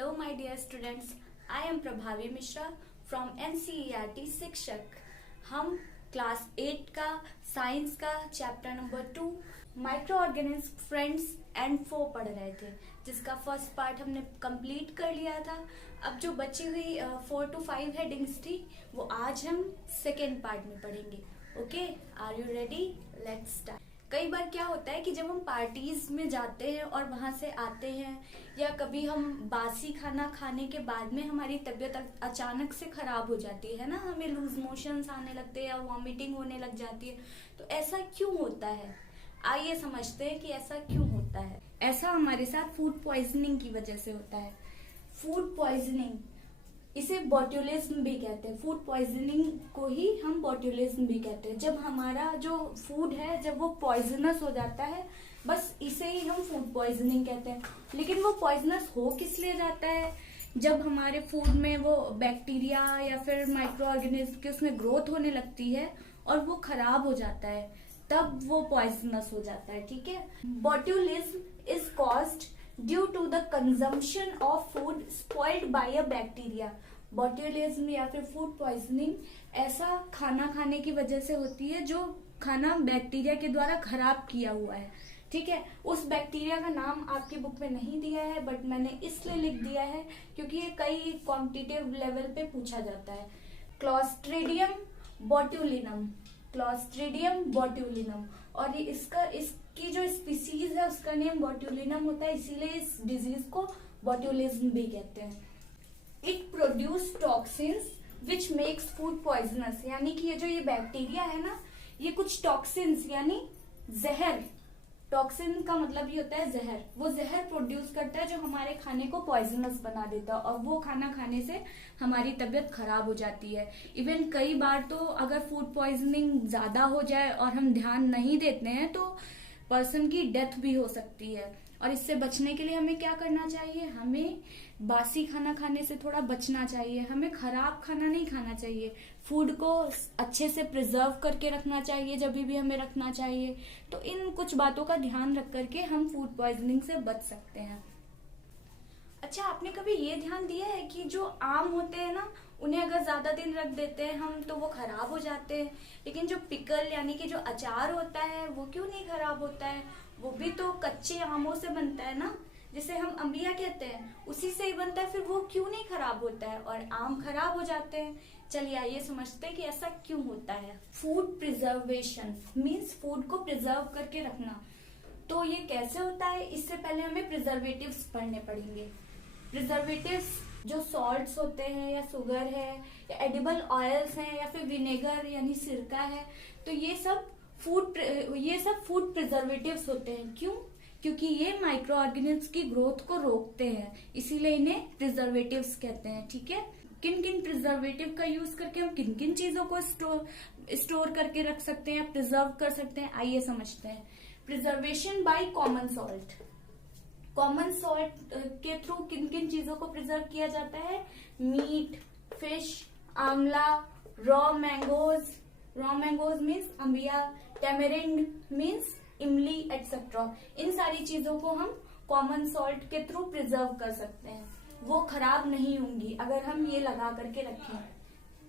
Hello my dear students, I am Prabhavi Mishra from NCERT शिक्षक। हम class 8 का science का chapter number 2 micro organism friends and foe पढ़ रहे थे, जिसका फर्स्ट पार्ट हमने कंप्लीट कर लिया था। अब जो बची हुई 4 to 5 हेडिंग्स थी वो आज हम सेकेंड पार्ट में पढ़ेंगे। Okay, are you ready? Let's start. कई बार क्या होता है कि जब हम पार्टीज में जाते हैं और वहां से आते हैं, या कभी हम बासी खाना खाने के बाद में हमारी तबीयत अचानक से खराब हो जाती है ना, हमें लूज मोशंस आने लगते हैं या वॉमिटिंग होने लग जाती है, तो ऐसा क्यों होता है? आइए समझते हैं कि ऐसा क्यों होता है। ऐसा हमारे साथ फूड पॉइजनिंग की वजह से होता है। फूड पॉइजनिंग, इसे बॉट्यूलिज्म भी कहते हैं। फूड पॉइजनिंग को ही हम बॉट्यूलिज्म भी कहते हैं। जब हमारा जो फूड है जब वो पॉइजनस हो जाता है, बस इसे ही हम फूड पॉइजनिंग कहते हैं। लेकिन वो पॉइजनस हो किस लिए जाता है? जब हमारे फूड में वो बैक्टीरिया या फिर माइक्रो ऑर्गेनिज्म की उसमें ग्रोथ होने लगती है और वो खराब हो जाता है, तब वो पॉइजनस हो जाता है। ठीक है। Botulism is caused due to the consumption of food spoiled by a bacteria. Botulism या फिर फूड पॉइजनिंग ऐसा खाना खाने की वजह से होती है जो खाना बैक्टीरिया के द्वारा खराब किया हुआ है। ठीक है। उस बैक्टीरिया का नाम आपकी बुक में नहीं दिया है, बट मैंने इसलिए लिख दिया है क्योंकि ये कई क्वांटिटेटिव लेवल पे पूछा जाता है। क्लॉस्ट्रीडियम बोट्यूलिनम, क्लॉस्ट्रीडियम बोट्यूलिनम, और ये इसकी जो स्पीसीज है उसका नेम बोट्यूलिनम होता है, इसीलिए इस डिजीज को बोट्यूलिज्म भी कहते हैं। It produce toxins which makes food poisonous, यानी कि ये बैक्टीरिया है ना, ये कुछ टॉक्सिन्स यानी जहर, टॉक्सिन का मतलब ये होता है जहर, वो जहर प्रोड्यूस करता है जो हमारे खाने को पॉइजनस बना देता है, और वो खाना खाने से हमारी तबीयत खराब हो जाती है। इवन कई बार तो अगर फूड पॉइजनिंग ज्यादा हो जाए और हम ध्यान नहीं देते हैं तो पर्सन की डेथ भी हो सकती है। और इससे बचने के लिए हमें क्या करना चाहिए? हमें बासी खाना खाने से थोड़ा बचना चाहिए, हमें खराब खाना नहीं खाना चाहिए, फूड को अच्छे से प्रिजर्व करके रखना चाहिए जब भी हमें रखना चाहिए। तो इन कुछ बातों का ध्यान रख करके हम फूड पॉइजनिंग से बच सकते हैं। अच्छा, आपने कभी ये ध्यान दिया है कि जो आम होते हैं ना, उन्हें अगर ज्यादा दिन रख देते हैं हम तो वो खराब हो जाते हैं, लेकिन जो पिकल यानी कि जो अचार होता है वो क्यों नहीं खराब होता है? वो भी तो कच्चे आमों से बनता है ना, जिसे हम अम्बिया कहते हैं, उसी से ही बनता है, फिर वो क्यों नहीं खराब होता है और आम खराब हो जाते हैं? चलिए आइए समझते हैं कि ऐसा क्यों होता है। फूड प्रिजर्वेशन मीन्स फूड को प्रिजर्व करके रखना। तो ये कैसे होता है? इससे पहले हमें प्रिजर्वेटिव्स पढ़ने पड़ेंगे। प्रिजर्वेटिव्स जो सॉल्ट्स होते हैं या शुगर है या एडिबल ऑयल्स हैं या फिर विनेगर यानी सिरका है, तो ये सब फूड प्रिजर्वेटिव्स होते हैं। क्यों? क्योंकि ये माइक्रो ऑर्गेनिज्म की ग्रोथ को रोकते हैं, इसीलिए इन्हें प्रिजर्वेटिव्स कहते हैं। ठीक है। किन किन प्रिजर्वेटिव का यूज करके हम किन किन चीजों को स्टोर करके रख सकते हैं, प्रिजर्व कर सकते हैं, आइए समझते हैं। Preservation by common salt, common salt के थ्रू किन किन चीजों को प्रिजर्व किया जाता है? मीट, फिश, आंवला, रॉ मैंगोज मीन्स अम्बिया, टेमेरिंड मीन्स इमली एक्सेट्रा। इन सारी चीजों को हम कॉमन सॉल्ट के थ्रू प्रिजर्व कर सकते हैं, वो खराब नहीं होंगी अगर हम ये लगा करके रखें।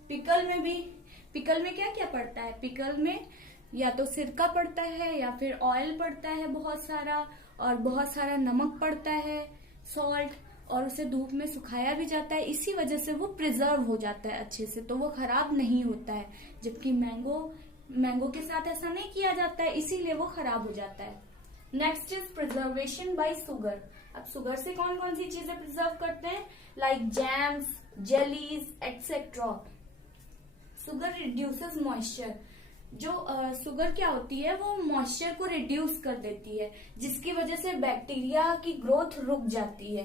पिकल में क्या क्या पड़ता है? पिकल में या तो सिरका पड़ता है या फिर ऑयल पड़ता है बहुत सारा, और बहुत सारा नमक पड़ता है, सॉल्ट, और उसे धूप में सुखाया भी जाता है, इसी वजह से वो प्रिजर्व हो जाता है अच्छे से, तो वो खराब नहीं होता है। जबकि मैंगो के साथ ऐसा नहीं किया जाता है, इसीलिए वो खराब हो जाता है। Next is preservation by sugar. अब शुगर से कौन कौन सी चीजें प्रिजर्व करते हैं? Like jams, jellies etcetera. Sugar reduces moisture. जो शुगर क्या होती है, वो मॉइस्चर को रिड्यूस कर देती है, जिसकी वजह से बैक्टीरिया की ग्रोथ रुक जाती है।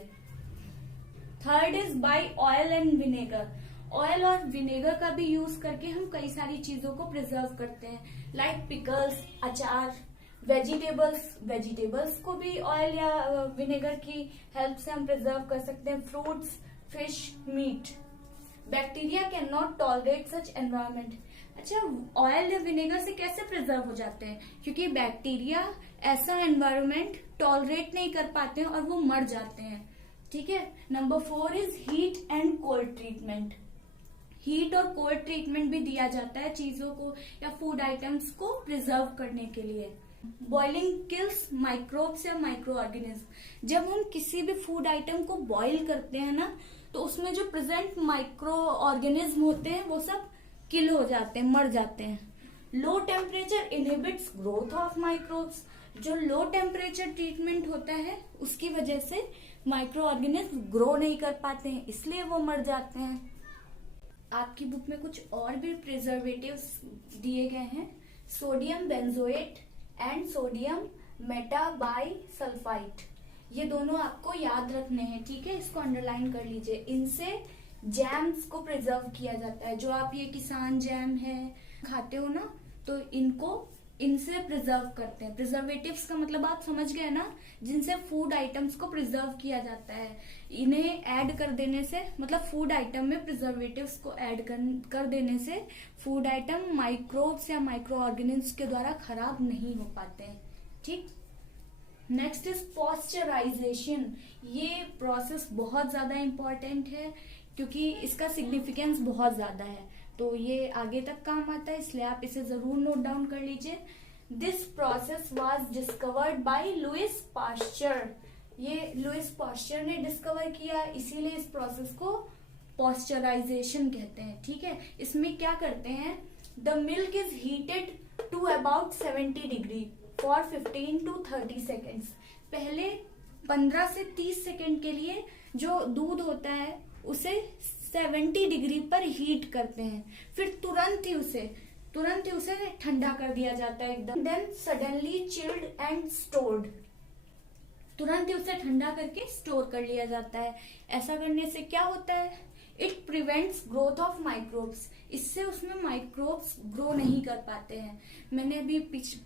Third is by oil and vinegar. Oil और विनेगर का भी यूज करके हम कई सारी चीजों को प्रिजर्व करते हैं, लाइक पिकल्स, अचार, वेजिटेबल्स को भी ऑयल या विनेगर की हेल्प से हम प्रिजर्व कर सकते हैं। Fruits, fish, meat. Bacteria can not tolerate such environment. अच्छा, ऑयल या विनेगर से कैसे प्रिजर्व हो जाते हैं? क्योंकि बैक्टीरिया ऐसा एनवायरमेंट टॉलरेट नहीं कर पाते हैं और वो मर जाते हैं। ठीक है। Number 4 is heat and cold treatment. Heat और कोल्ड ट्रीटमेंट भी दिया जाता है चीजों को या फूड आइटम्स को प्रिजर्व करने के लिए। बॉइलिंग किल्स माइक्रोब्स या माइक्रो ऑर्गेनिज्म। जब हम किसी भी फूड आइटम को बॉईल करते हैं ना, तो उसमें जो प्रेजेंट माइक्रो ऑर्गेनिज्म होते हैं वो सब किल हो जाते हैं, मर जाते हैं। Low temperature inhibits growth of microbes. जो लो टेम्परेचर ट्रीटमेंट होता है उसकी वजह से माइक्रो ऑर्गेनिज्म ग्रो नहीं कर पाते हैं, इसलिए वो मर जाते हैं। आपकी बुक में कुछ और भी प्रिजर्वेटिव्स दिए गए हैं, sodium benzoate and sodium metabisulphite. ये दोनों आपको याद रखने हैं, ठीक है, इसको अंडरलाइन कर लीजिए। इनसे जैम्स को प्रिजर्व किया जाता है। जो आप ये किसान जैम है खाते हो ना, तो इनसे प्रिजर्व करते हैं। प्रिजर्वेटिव्स का मतलब आप समझ गए ना, जिनसे फूड आइटम्स को प्रिजर्व किया जाता है। इन्हें ऐड कर देने से, मतलब फूड आइटम में प्रिजर्वेटिव्स को ऐड कर देने से फूड आइटम माइक्रोब्स या माइक्रो ऑर्गेनिज्म्स के द्वारा खराब नहीं हो पाते हैं, ठीक। Next is pasteurisation. ये प्रोसेस बहुत ज्यादा इम्पोर्टेंट है क्योंकि इसका सिग्निफिकेंस बहुत ज्यादा है, तो ये आगे तक काम आता है, इसलिए आप इसे जरूर नोट डाउन कर लीजिए। This process was discovered by Louis Pasteur. ये लुइस पास्चर ने डिस्कवर किया, इसीलिए इस प्रोसेस को पॉस्चराइजेशन कहते हैं, ठीक है। इसमें क्या करते हैं, the milk is heated to about 70 degree for 15 to 30 seconds. पहले 15 से 30 सेकेंड के लिए जो दूध होता है उसे 70 डिग्री पर हीट करते हैं, फिर तुरंत ही उसे ठंडा कर दिया जाता है एकदम। Then suddenly chilled and stored. तुरंत ही उसे ठंडा करके स्टोर कर लिया जाता है। ऐसा करने से क्या होता है, it prevents growth of microbes. इससे उसमें माइक्रोब्स ग्रो नहीं कर पाते हैं। मैंने अभी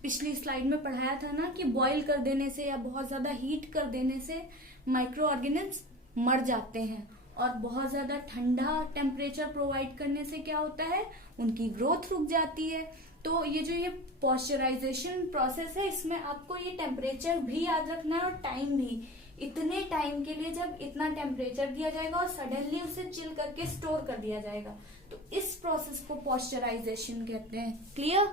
पिछली स्लाइड में पढ़ाया था ना कि बॉईल कर देने से या बहुत ज्यादा हीट कर देने से माइक्रो ऑर्गेनिज्म मर जाते हैं, और बहुत ज्यादा ठंडा टेम्परेचर प्रोवाइड करने से क्या होता है, उनकी ग्रोथ रुक जाती है। तो ये पॉस्चराइजेशन प्रोसेस है, इसमें आपको ये टेम्परेचर भी याद रखना है और टाइम भी। इतने टाइम के लिए जब इतना टेम्परेचर दिया जाएगा और सडनली उसे चिल करके स्टोर कर दिया जाएगा, तो इस प्रोसेस को पॉस्चराइजेशन कहते हैं। क्लियर?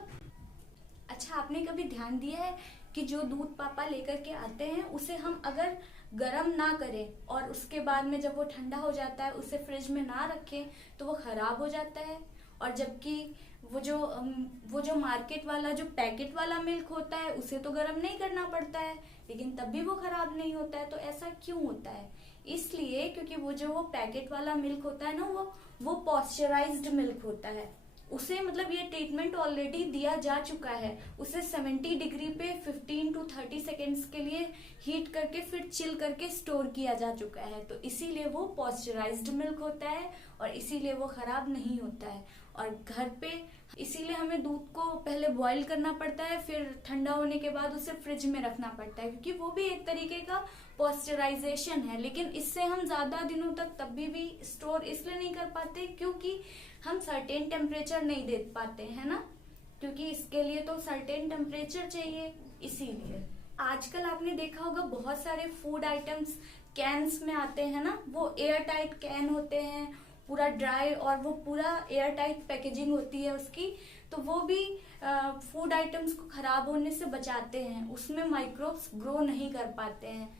अच्छा, आपने कभी ध्यान दिया है कि जो दूध पापा लेकर के आते हैं उसे हम अगर गर्म ना करें और उसके बाद में जब वो ठंडा हो जाता है उसे फ्रिज में ना रखें तो वो खराब हो जाता है, और जबकि वो जो मार्केट वाला जो पैकेट वाला मिल्क होता है उसे तो गर्म नहीं करना पड़ता है, लेकिन तब भी वो खराब नहीं होता है। तो ऐसा क्यों होता है? इसलिए क्योंकि वो पैकेट वाला मिल्क होता है ना, वो पॉस्चराइज्ड मिल्क होता है। उसे मतलब ये ट्रीटमेंट ऑलरेडी दिया जा चुका है। उसे 70 डिग्री पे 15 to 30 सेकेंड्स के लिए हीट करके फिर चिल करके स्टोर किया जा चुका है, तो इसीलिए वो पॉस्चराइज्ड मिल्क होता है और इसीलिए वो खराब नहीं होता है। और घर पे इसीलिए हमें दूध को पहले बॉईल करना पड़ता है, फिर ठंडा होने के बाद उसे फ्रिज में रखना पड़ता है, क्योंकि वो भी एक तरीके का पॉस्चराइजेशन है। लेकिन इससे हम ज्यादा दिनों तक तब भी स्टोर इसलिए नहीं कर पाते क्योंकि हम सर्टेन टेम्परेचर नहीं दे पाते हैं ना, क्योंकि इसके लिए तो सर्टेन टेम्परेचर चाहिए। इसीलिए आजकल आपने देखा होगा बहुत सारे फूड आइटम्स कैन्स में आते हैं ना, वो एयर टाइट कैन होते हैं, पूरा ड्राई, और वो पूरा एयर टाइट पैकेजिंग होती है उसकी, तो वो भी फूड आइटम्स को खराब होने से बचाते हैं, उसमें माइक्रोब्स ग्रो नहीं कर पाते हैं।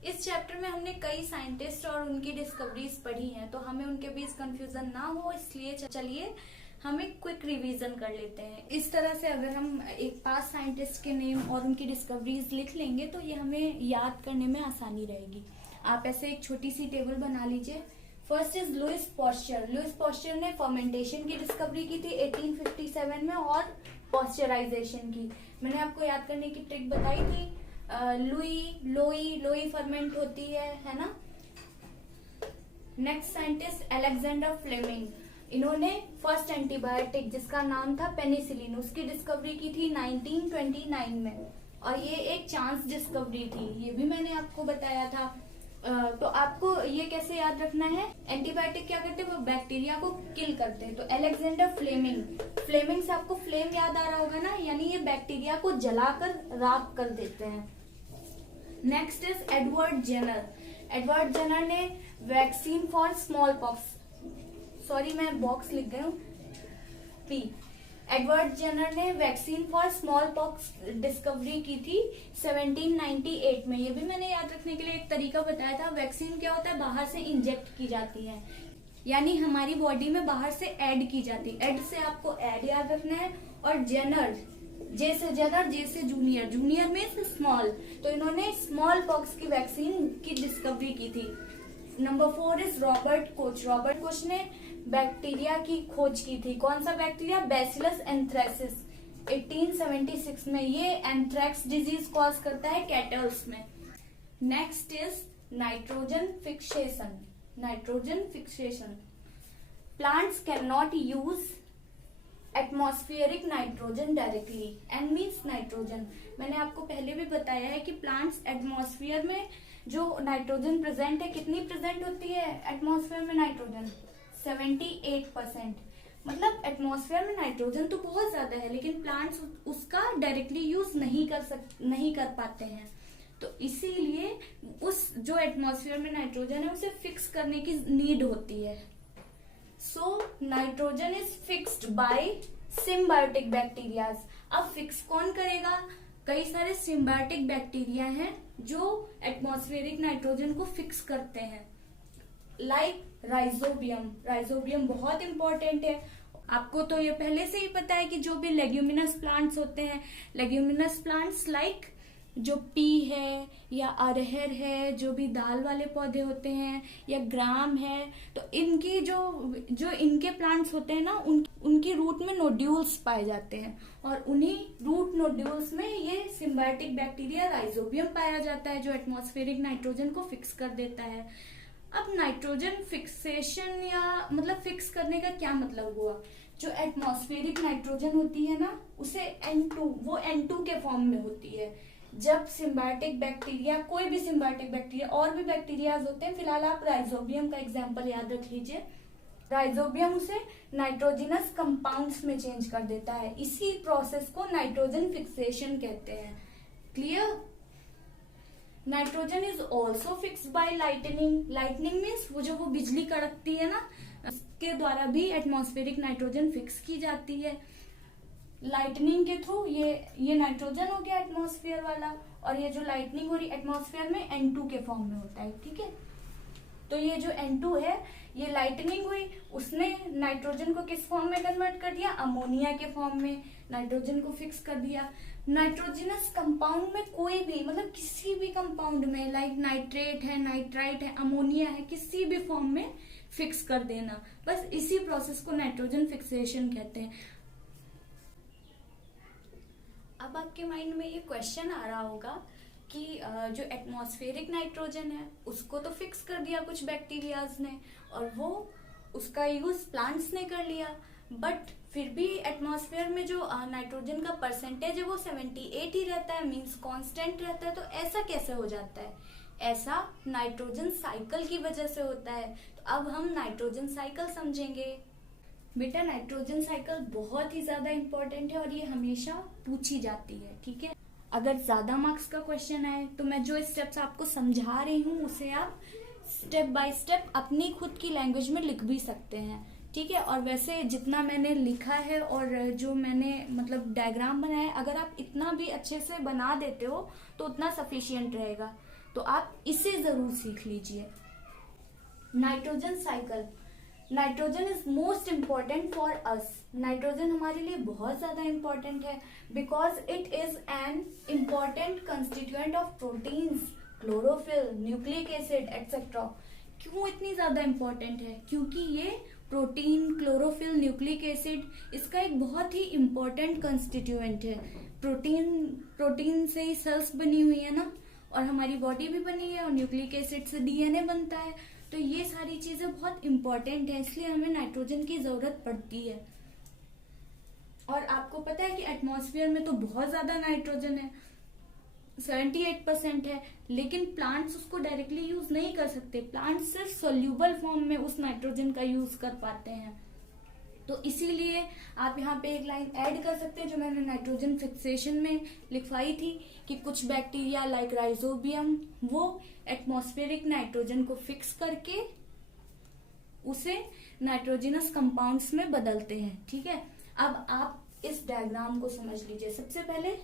इस चैप्टर में हमने कई साइंटिस्ट और उनकी डिस्कवरीज पढ़ी हैं, तो हमें उनके बीच कंफ्यूजन ना हो, इसलिए चलिए हम एक क्विक रिवीजन कर लेते हैं। इस तरह से अगर हम एक पास साइंटिस्ट के नेम और उनकी डिस्कवरीज लिख लेंगे तो ये हमें याद करने में आसानी रहेगी। आप ऐसे एक छोटी सी टेबल बना लीजिए। First is Louis Pasteur. Louis Pasteur ने फर्मेंटेशन की डिस्कवरी की थी 1857 में, और पॉस्चराइजेशन की। मैंने आपको याद करने की ट्रिक बताई थी, लोई फर्मेंट होती है ना। Next scientist Alexander Fleming. इन्होंने फर्स्ट एंटीबायोटिक जिसका नाम था पेनिसिलिन, उसकी डिस्कवरी की थी 1929 में, और ये एक चांस डिस्कवरी थी, ये भी मैंने आपको बताया था। तो आपको ये कैसे याद रखना है, एंटीबायोटिक क्या करते हैं, वो बैक्टीरिया को किल करते हैं। तो अलेक्जेंडर फ्लेमिंग से आपको फ्लेम याद आ रहा होगा ना, यानी ये बैक्टीरिया को जलाकर राख कर देते हैं। Next is Edward Jenner. Edward Jenner ने vaccine for small pox, sorry मैं बॉक्स लिख गई हूँ, पी। एडवर्ड जेनर ने vaccine for small pox discovery की थी 1798 में। ये भी मैंने याद रखने के लिए एक तरीका बताया था। वैक्सीन क्या होता है, बाहर से इंजेक्ट की जाती है, यानी हमारी बॉडी में बाहर से ऐड की जाती है। ऐड से आपको ऐड याद रखना है। और जेनर, जे से जेनर, जे से जूनियर, जूनियर मीन्स स्मॉल, तो इन्होंने स्मॉल पॉक्स की वैक्सीन की डिस्कवरी की थी। Number 4 is Robert Koch. Robert Koch ने बैक्टीरिया की खोज की थी। कौन सा बैक्टीरिया, बैसिलस एंथ्रेसिस, 1876 में। ये एंथ्रेक्स डिजीज कॉज करता है कैटल्स में। Next is nitrogen fixation. Nitrogen fixation, plants can not use atmospheric nitrogen directly. N means nitrogen. मैंने आपको पहले भी बताया है कि प्लांट्स एटमॉस्फेयर में जो नाइट्रोजन प्रेजेंट है, कितनी प्रेजेंट होती है एटमॉस्फेयर में नाइट्रोजन, 78%। मतलब एटमॉस्फेयर में नाइट्रोजन तो बहुत ज्यादा है, लेकिन प्लांट्स उसका डायरेक्टली यूज नहीं कर पाते हैं। तो इसीलिए उस जो एटमॉस्फेयर में नाइट्रोजन है उसे फिक्स करने की नीड होती है। So nitrogen is fixed by symbiotic bacterias. अब फिक्स कौन करेगा, कई सारे सिम्बायोटिक बैक्टीरिया हैं जो एटमॉस्फेरिक नाइट्रोजन को फिक्स करते हैं, लाइक राइजोबियम। राइजोबियम बहुत इंपॉर्टेंट है। आपको तो ये पहले से ही पता है कि जो भी लेग्यूमिनस प्लांट्स होते हैं, लेग्यूमिनस प्लांट्स लाइक जो पी है या अरहर है, जो भी दाल वाले पौधे होते हैं, या ग्राम है, तो इनकी जो इनके प्लांट्स होते हैं ना, उनकी रूट में नोड्यूल्स पाए जाते हैं, और उन्हीं रूट नोड्यूल्स में ये सिम्बायोटिक बैक्टीरिया राइजोबियम पाया जाता है, जो एटमॉस्फेरिक नाइट्रोजन को फिक्स कर देता है। अब नाइट्रोजन फिक्सेशन या मतलब फिक्स करने का क्या मतलब हुआ, जो एटमॉस्फेरिक नाइट्रोजन होती है ना, उसे N2, वो N2 के फॉर्म में होती है। जब सिम्बायोटिक बैक्टीरिया, कोई भी सिम्बायोटिक बैक्टीरिया, और भी बैक्टीरियाज होते हैं, फिलहाल आप राइजोबियम का एग्जांपल याद रख लीजिए। राइजोबियम उसे नाइट्रोजिनस कंपाउंड्स में चेंज कर देता है। इसी प्रोसेस को नाइट्रोजन फिक्सेशन कहते हैं। Clear? Nitrogen is also fixed by lightning. Lightning means वो बिजली कड़कती है ना, उसके द्वारा भी एटमॉस्फेरिक नाइट्रोजन फिक्स की जाती है। लाइटनिंग के थ्रू ये नाइट्रोजन हो गया एटमॉस्फेयर वाला, और ये जो लाइटनिंग हो रही एटमॉस्फेयर में N2 के फॉर्म में होता है। ठीक है, तो ये जो N2 है, ये लाइटनिंग हुई, उसने नाइट्रोजन को किस फॉर्म में कन्वर्ट कर दिया, अमोनिया के फॉर्म में नाइट्रोजन को फिक्स कर दिया। नाइट्रोजनस कंपाउंड में कोई भी, मतलब किसी भी कंपाउंड में, लाइक नाइट्रेट है, नाइट्राइट है, अमोनिया है, किसी भी फॉर्म में फिक्स कर देना, बस इसी प्रोसेस को नाइट्रोजन फिक्सेशन कहते हैं। अब आपके माइंड में ये क्वेश्चन आ रहा होगा कि जो एटमॉस्फेरिक नाइट्रोजन है उसको तो फिक्स कर दिया कुछ बैक्टीरियाज ने, और वो उसका यूज प्लांट्स ने कर लिया, बट फिर भी एटमॉस्फेयर में जो नाइट्रोजन का परसेंटेज है वो 78 ही रहता है, मींस कांस्टेंट रहता है। तो ऐसा कैसे हो जाता है? ऐसा नाइट्रोजन साइकिल की वजह से होता है। तो अब हम नाइट्रोजन साइकिल समझेंगे। बेटा, नाइट्रोजन साइकिल बहुत ही ज्यादा इंपॉर्टेंट है और ये हमेशा पूछी जाती है। ठीक है, अगर ज्यादा मार्क्स का क्वेश्चन आए तो मैं जो स्टेप्स आपको समझा रही हूँ उसे आप स्टेप बाय स्टेप अपनी खुद की लैंग्वेज में लिख भी सकते हैं। ठीक है, और वैसे जितना मैंने लिखा है और जो मैंने मतलब डायग्राम बनाया है, अगर आप इतना भी अच्छे से बना देते हो तो उतना सफिशिएंट रहेगा। तो आप इसे जरूर सीख लीजिए। Nitrogen cycle. Nitrogen is most important for us. Nitrogen हमारे लिए बहुत ज्यादा इम्पॉर्टेंट है because it is an important constituent of proteins, chlorophyll, nucleic acid etcetera. क्यों इतनी ज्यादा इम्पॉर्टेंट है? क्योंकि ये प्रोटीन, क्लोरोफिल, न्यूक्लिक एसिड, इसका एक बहुत ही इम्पॉर्टेंट कंस्टिट्यूएंट है। प्रोटीन से ही सेल्स बनी हुई है ना, और हमारी बॉडी भी बनी है, और न्यूक्लिक एसिड से डीएनए बनता है। तो ये सारी चीजें बहुत इंपॉर्टेंट है, इसलिए हमें नाइट्रोजन की जरूरत पड़ती है। और आपको पता है कि एटमॉस्फेयर में तो बहुत ज्यादा नाइट्रोजन है, 78% है, लेकिन प्लांट्स उसको डायरेक्टली यूज नहीं कर सकते। प्लांट्स सिर्फ सोल्यूबल फॉर्म में उस नाइट्रोजन का यूज कर पाते हैं। तो इसीलिए आप यहाँ पे एक लाइन ऐड कर सकते हैं जो मैंने नाइट्रोजन फिक्सेशन में लिखवाई थी कि कुछ बैक्टीरिया लाइक राइजोबियम वो एटमॉस्फेरिक नाइट्रोजन को फिक्स करके उसे नाइट्रोजनस कंपाउंड्स में बदलते हैं। ठीक है, अब आप इस डायग्राम को समझ लीजिए। सबसे पहले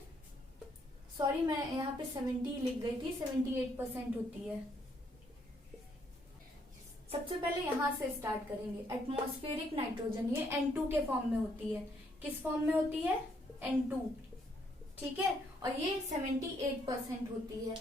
सॉरी मैं यहाँ पे 70 लिख गई थी, 78% होती है। सबसे पहले यहां से स्टार्ट करेंगे। एटमॉस्फेरिक नाइट्रोजन ये N2 के फॉर्म में होती है। किस फॉर्म में होती है? N2। ठीक है, और ये 78% होती है।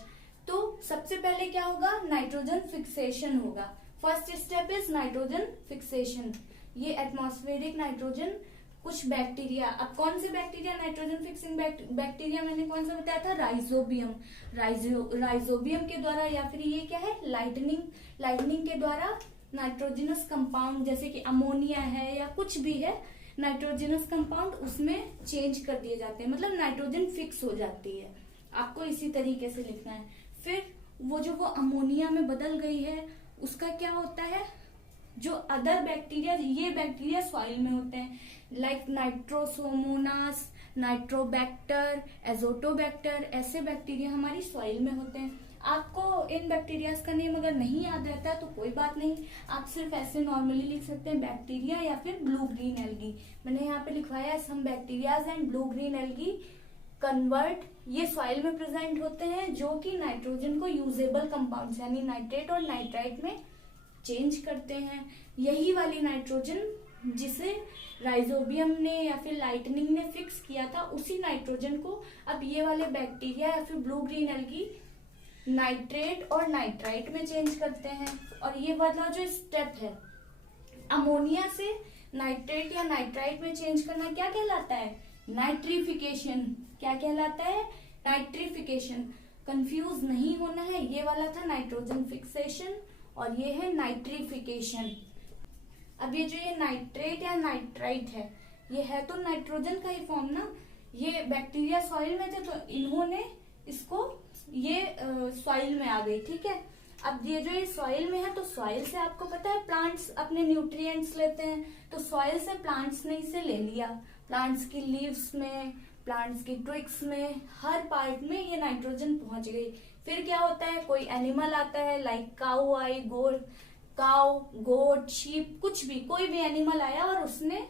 तो सबसे पहले क्या होगा? नाइट्रोजन फिक्सेशन होगा। First step is nitrogen fixation. ये एटमॉस्फेरिक नाइट्रोजन कुछ बैक्टीरिया, अब कौन से बैक्टीरिया नाइट्रोजन फिक्सिंग बैक्टीरिया मैंने कौन सा बताया था? राइजोबियम। राइजोबियम के द्वारा या फिर ये क्या है? लाइटनिंग के द्वारा नाइट्रोजनस कंपाउंड जैसे कि अमोनिया है या कुछ भी है नाइट्रोजनस कंपाउंड उसमें चेंज कर दिए जाते हैं, मतलब नाइट्रोजन फिक्स हो जाती है। आपको इसी तरीके से लिखना है। फिर वो अमोनिया में बदल गई है उसका क्या होता है? जो अदर बैक्टीरिया, ये बैक्टीरिया सॉइल में होते हैं लाइक नाइट्रोसोमोनास, नाइट्रोबैक्टर, एजोटोबैक्टर, ऐसे बैक्टीरिया हमारी सॉइल में होते हैं। आपको इन बैक्टीरियाज का नेम अगर नहीं याद रहता है तो कोई बात नहीं, आप सिर्फ ऐसे नॉर्मली लिख सकते हैं बैक्टीरिया या फिर ब्लू ग्रीन एल्गी। मैंने यहाँ पे लिखवाया some bacterias and blue green algae convert, ये सॉइल में प्रेजेंट होते हैं जो कि नाइट्रोजन को यूजेबल कंपाउंड्स यानी नाइट्रेट और नाइट्राइट में चेंज करते हैं। यही वाली नाइट्रोजन जिसे राइजोबियम ने या फिर लाइटनिंग ने फिक्स किया था, उसी नाइट्रोजन को अब ये वाले बैक्टीरिया या फिर ब्लू ग्रीन एल्गी नाइट्रेट और नाइट्राइट में चेंज करते हैं। और ये वाला जो स्टेप है अमोनिया से नाइट्रेट या नाइट्राइट में चेंज करना क्या कहलाता है? नाइट्रिफिकेशन। क्या कहलाता है? नाइट्रिफिकेशन। कंफ्यूज नहीं होना है, ये वाला था नाइट्रोजन फिक्सेशन और ये है नाइट्रिफिकेशन। अब ये जो ये नाइट्रेट या नाइट्राइट है, ये है तो नाइट्रोजन का ही फॉर्म ना। ये बैक्टीरिया सॉइल में थे तो इन्होंने इसको ये सॉइल में आ गई। ठीक है, अब ये जो ये सॉइल में है तो सॉइल से आपको पता है प्लांट्स अपने न्यूट्रिएंट्स लेते हैं, तो सॉइल से प्लांट्स ने इसे ले लिया। प्लांट्स की लीव्स में, प्लांट्स की ट्विग्स में, हर पार्ट में ये नाइट्रोजन पहुंच गई। फिर क्या होता है? कोई एनिमल आता है लाइक काऊ आई, काऊ, गोट, शीप, कुछ भी, कोई भी एनिमल आया और उसने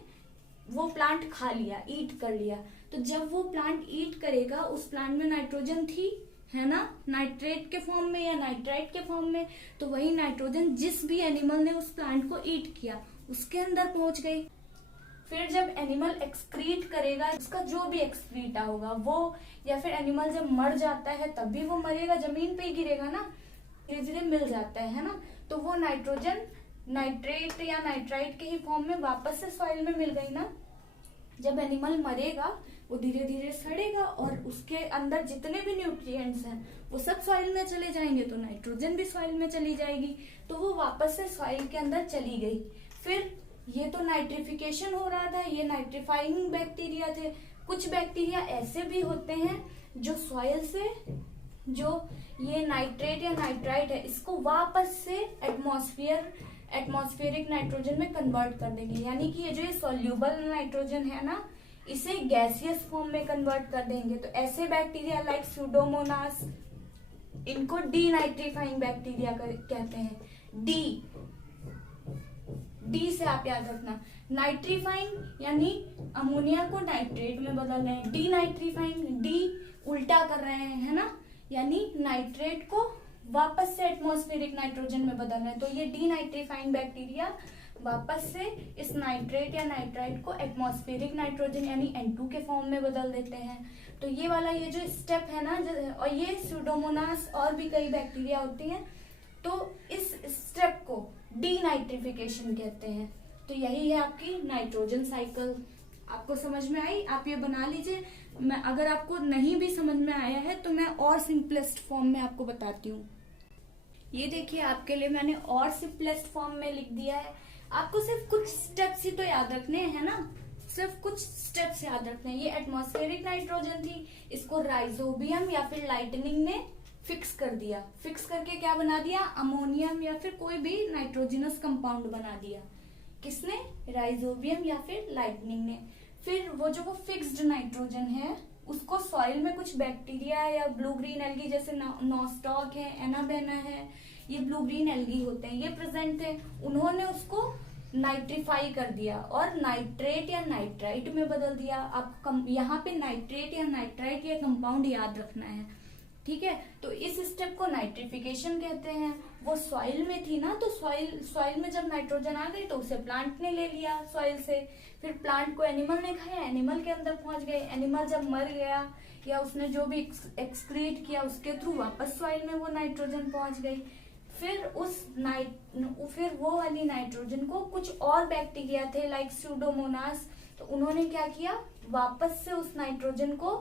वो प्लांट खा लिया, ईट कर लिया। तो जब वो प्लांट ईट करेगा उस प्लांट में नाइट्रोजन थी, है ना, नाइट्रेट के फॉर्म में या नाइट्राइट के फॉर्म में, तो वही नाइट्रोजन जिस भी एनिमल ने उस प्लांट को ईट किया उसके अंदर पहुंच गई। फिर जब एनिमल एक्सक्रीट करेगा, उसका जो भी एक्सक्रीटा होगा वो, या फिर एनिमल जब मर जाता है तब भी वो मरेगा, जमीन पे ही गिरेगा ना, धीरे धीरे मिल जाता है ना, तो वो नाइट्रोजन नाइट्रेट या नाइट्राइट के ही फॉर्म में वापस से सॉइल में मिल गई ना। जब एनिमल मरेगा वो धीरे धीरे सड़ेगा और उसके अंदर जितने भी न्यूट्रिएंट्स हैं वो सब सॉइल में चले जाएंगे, तो नाइट्रोजन भी सॉइल में चली जाएगी, तो वो वापस से सॉइल के अंदर चली गई। फिर ये तो नाइट्रिफिकेशन हो रहा था, ये नाइट्रीफाइंग बैक्टीरिया थे। कुछ बैक्टीरिया ऐसे भी होते हैं जो सॉइल से जो ये नाइट्रेट या नाइट्राइट है इसको वापस से एटमॉस्फेरिक नाइट्रोजन में कन्वर्ट कर देंगे, यानी कि ये जो ये सॉल्यूबल नाइट्रोजन है ना इसे गैसियस फॉर्म में कन्वर्ट कर देंगे। तो ऐसे बैक्टीरिया लाइक स्यूडोमोनास, इनको डीनाइट्रीफाइंग बैक्टीरिया कहते हैं। डी से आप याद रखना, नाइट्रीफाइंग यानी अमोनिया को नाइट्रेट में बदल रहे हैं, डीनाइट्रीफाइंग, डी उल्टा कर रहे हैं, है ना, यानी नाइट्रेट को वापस से एटमॉस्फेरिक नाइट्रोजन में बदल रहे हैं। तो ये डीनाइट्रीफाइंग बैक्टीरिया वापस से इस नाइट्रेट या नाइट्राइट को एटमॉस्फेरिक नाइट्रोजन यानी N2 के फॉर्म में बदल देते हैं। तो ये वाला ये जो स्टेप है ना, और ये स्यूडोमोनास और भी कई बैक्टीरिया होती हैं, तो इस स्टेप को डीनाइट्रिफिकेशन कहते हैं। तो यही है आपकी नाइट्रोजन साइकिल। आपको समझ में आई? आप ये बना लीजिए। मैं अगर आपको नहीं भी समझ में आया है तो मैं और सिंपलेस्ट फॉर्म में आपको बताती हूँ। ये देखिए आपके लिए मैंने और सिंपलेस्ट फॉर्म में लिख दिया है। आपको सिर्फ कुछ स्टेप्स ही तो याद रखने हैं ना, सिर्फ कुछ स्टेप्स याद रखने हैं। ये एटमॉस्फेरिक नाइट्रोजन थी, इसको राइजोबियम या फिर लाइटनिंग ने फिक्स कर दिया। फिक्स करके क्या बना दिया? अमोनियम या फिर कोई भी नाइट्रोजनस कंपाउंड बना दिया। किसने? राइजोबियम या फिर लाइटनिंग ने। फिर वो फिक्स्ड नाइट्रोजन है उसको सॉइल में कुछ बैक्टीरिया या ब्लू ग्रीन एल्गी जैसे नॉस्टॉक है, एनाबेना है, ये ब्लू ग्रीन एल्गी होते हैं, ये प्रेजेंट थे। उन्होंने उसको नाइट्रीफाई कर दिया और नाइट्रेट या नाइट्राइट में बदल दिया। आप यहाँ पे नाइट्रेट या नाइट्राइट ये कंपाउंड याद रखना है, ठीक है। तो इस स्टेप को नाइट्रिफिकेशन कहते हैं। वो सॉइल में थी ना, तो सॉइल में जब नाइट्रोजन आ गई तो उसे प्लांट ने ले लिया सॉइल से, फिर प्लांट को एनिमल ने खाया, एनिमल के अंदर पहुंच गए, एनिमल जब मर गया या उसने जो भी एक्सक्रीट किया उसके थ्रू वापस सॉइल में वो नाइट्रोजन पहुंच गई। फिर वो वाली नाइट्रोजन को कुछ और बैक्टीरिया थे लाइक स्यूडोमोनास, तो उन्होंने क्या किया, वापस से उस नाइट्रोजन को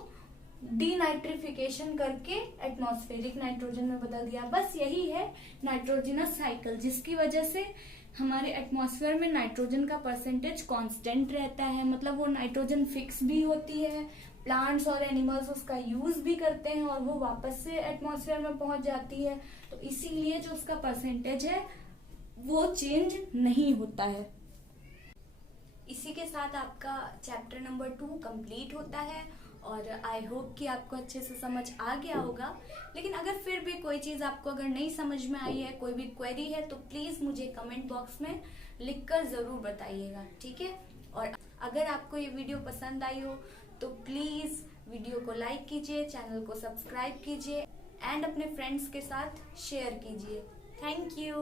डीनाइट्रिफिकेशन करके एटमॉस्फेरिक नाइट्रोजन में बदल दिया। बस यही है नाइट्रोजनस साइकिल, जिसकी वजह से हमारे एटमॉस्फेयर में नाइट्रोजन का परसेंटेज कांस्टेंट रहता है, मतलब वो नाइट्रोजन फिक्स भी होती है, प्लांट्स और एनिमल्स उसका यूज भी करते हैं और वो वापस से एटमॉस्फेयर में पहुंच जाती है। तो इसीलिए जो उसका परसेंटेज है वो चेंज नहीं होता है। इसी के साथ आपका चैप्टर नंबर 2 कंप्लीट होता है और आई होप कि आपको अच्छे से समझ आ गया होगा। लेकिन अगर फिर भी कोई चीज़ आपको अगर नहीं समझ में आई है, कोई भी क्वेरी है, तो प्लीज़ मुझे कमेंट बॉक्स में लिखकर ज़रूर बताइएगा, ठीक है। और अगर आपको ये वीडियो पसंद आई हो तो प्लीज़ वीडियो को लाइक कीजिए, चैनल को सब्सक्राइब कीजिए एंड अपने फ्रेंड्स के साथ शेयर कीजिए। Thank you.